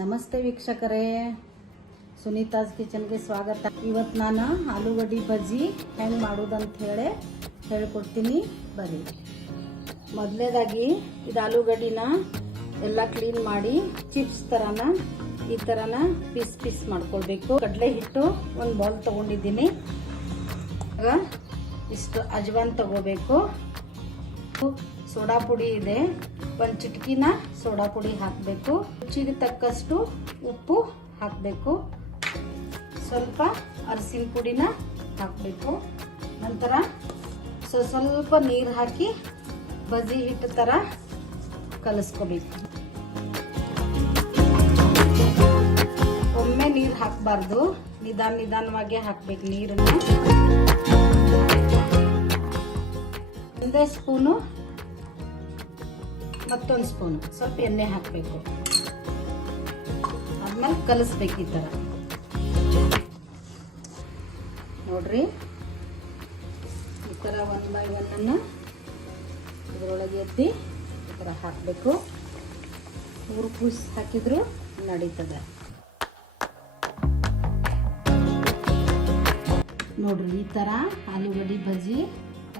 ನಮಸ್ತೆ ವೀಕ್ಷಕರೇ, ಸುನೀತಾಸ್ ಕಿಚನ್ಗೆ ಸ್ವಾಗತ. ಇವತ್ತು ನಾನು ಆಲೂಗಡ್ಡೆ ಬಜ್ಜಿ ಹೆಂಗೆ ಮಾಡೋದಂತ ಹೇಳ್ಕೊಡ್ತೀನಿ ಬರ್ರಿ. ಮೊದಲನೇದಾಗಿ ಇದು ಆಲೂಗಡ್ಡಿನ ಎಲ್ಲ ಕ್ಲೀನ್ ಮಾಡಿ ಚಿಪ್ಸ್ ಥರನ ಈ ಥರನ ಪೀಸ್ ಮಾಡ್ಕೊಳ್ಬೇಕು. ಕಡಲೆ ಹಿಟ್ಟು ಒಂದು ಬೌಲ್ ತೊಗೊಂಡಿದ್ದೀನಿ. ಇಷ್ಟು ಅಜ್ವಾನ್ ತಗೋಬೇಕು. ಸೋಡಾ ಪುಡಿ ಇದೆ, ಒಂದು ಚಿಟಕಿನ ಸೋಡಾ ಪುಡಿ ಹಾಕಬೇಕು. ರುಚಿಗೆ ತಕ್ಕಷ್ಟು ಉಪ್ಪು ಹಾಕಬೇಕು. ಸ್ವಲ್ಪ ಅರಿಶಿನ ಪುಡಿನ ಹಾಕಬೇಕು. ನಂತರ ಸ್ವಲ್ಪ ನೀರು ಹಾಕಿ ಬಜ್ಜಿ ಹಿಟ್ಟು ಥರ ಕಲಿಸ್ಕೋಬೇಕು. ಒಮ್ಮೆ ನೀರು ಹಾಕಬಾರ್ದು, ನಿಧಾನವಾಗಿ ಹಾಕಬೇಕು ನೀರನ್ನ. ಒಂದೇ ಸ್ಪೂನು ಮತ್ತೊಂದು ಸ್ಪೂನು ಸ್ವಲ್ಪ ಎಣ್ಣೆ ಹಾಕಬೇಕು. ಆದ್ಮೇಲೆ ಕಲಿಸ್ಬೇಕು ಈ ಥರ. ನೋಡ್ರಿ, ಈ ಥರ 1 by 1 ಅನ್ನು ಇದರೊಳಗೆ ಎತ್ತಿ ಈ ಥರ ಹಾಕಬೇಕು. 3 ಪೀಸ್ ಹಾಕಿದ್ರು ನಡೀತದೆ. ನೋಡ್ರಿ, ಈ ಥರ ಆಲೂಗಡ್ಡೆ ಬಜ್ಜಿ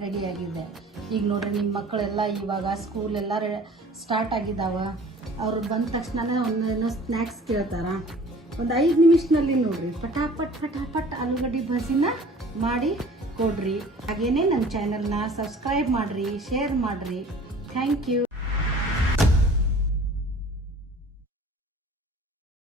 ರೆಡಿಯಾಗಿದೆ. ಈಗ ನೋಡ್ರಿ, ನಿಮ್ಮ ಮಕ್ಕಳೆಲ್ಲ ಇವಾಗ ಸ್ಕೂಲ್ ಎಲ್ಲ ಸ್ಟಾರ್ಟ್ ಆಗಿದ್ದಾವ. ಅವ್ರು ಬಂದ ತಕ್ಷಣ ಒಂದೇನೋ ಸ್ನ್ಯಾಕ್ಸ್ ಕೇಳ್ತಾರ. ಒಂದು 5 ನಿಮಿಷದಲ್ಲಿ ನೋಡ್ರಿ ಪಟಾಪಟ್ ಆಲೂಗಡ್ಡೆ ಬಜ್ಜಿನ ಮಾಡಿ ಕೊಡ್ರಿ. ಹಾಗೇನೆ ನಮ್ಮ ಚಾನಲ್ನ ಸಬ್ಸ್ಕ್ರೈಬ್ ಮಾಡ್ರಿ, ಶೇರ್ ಮಾಡ್ರಿ. Thank you.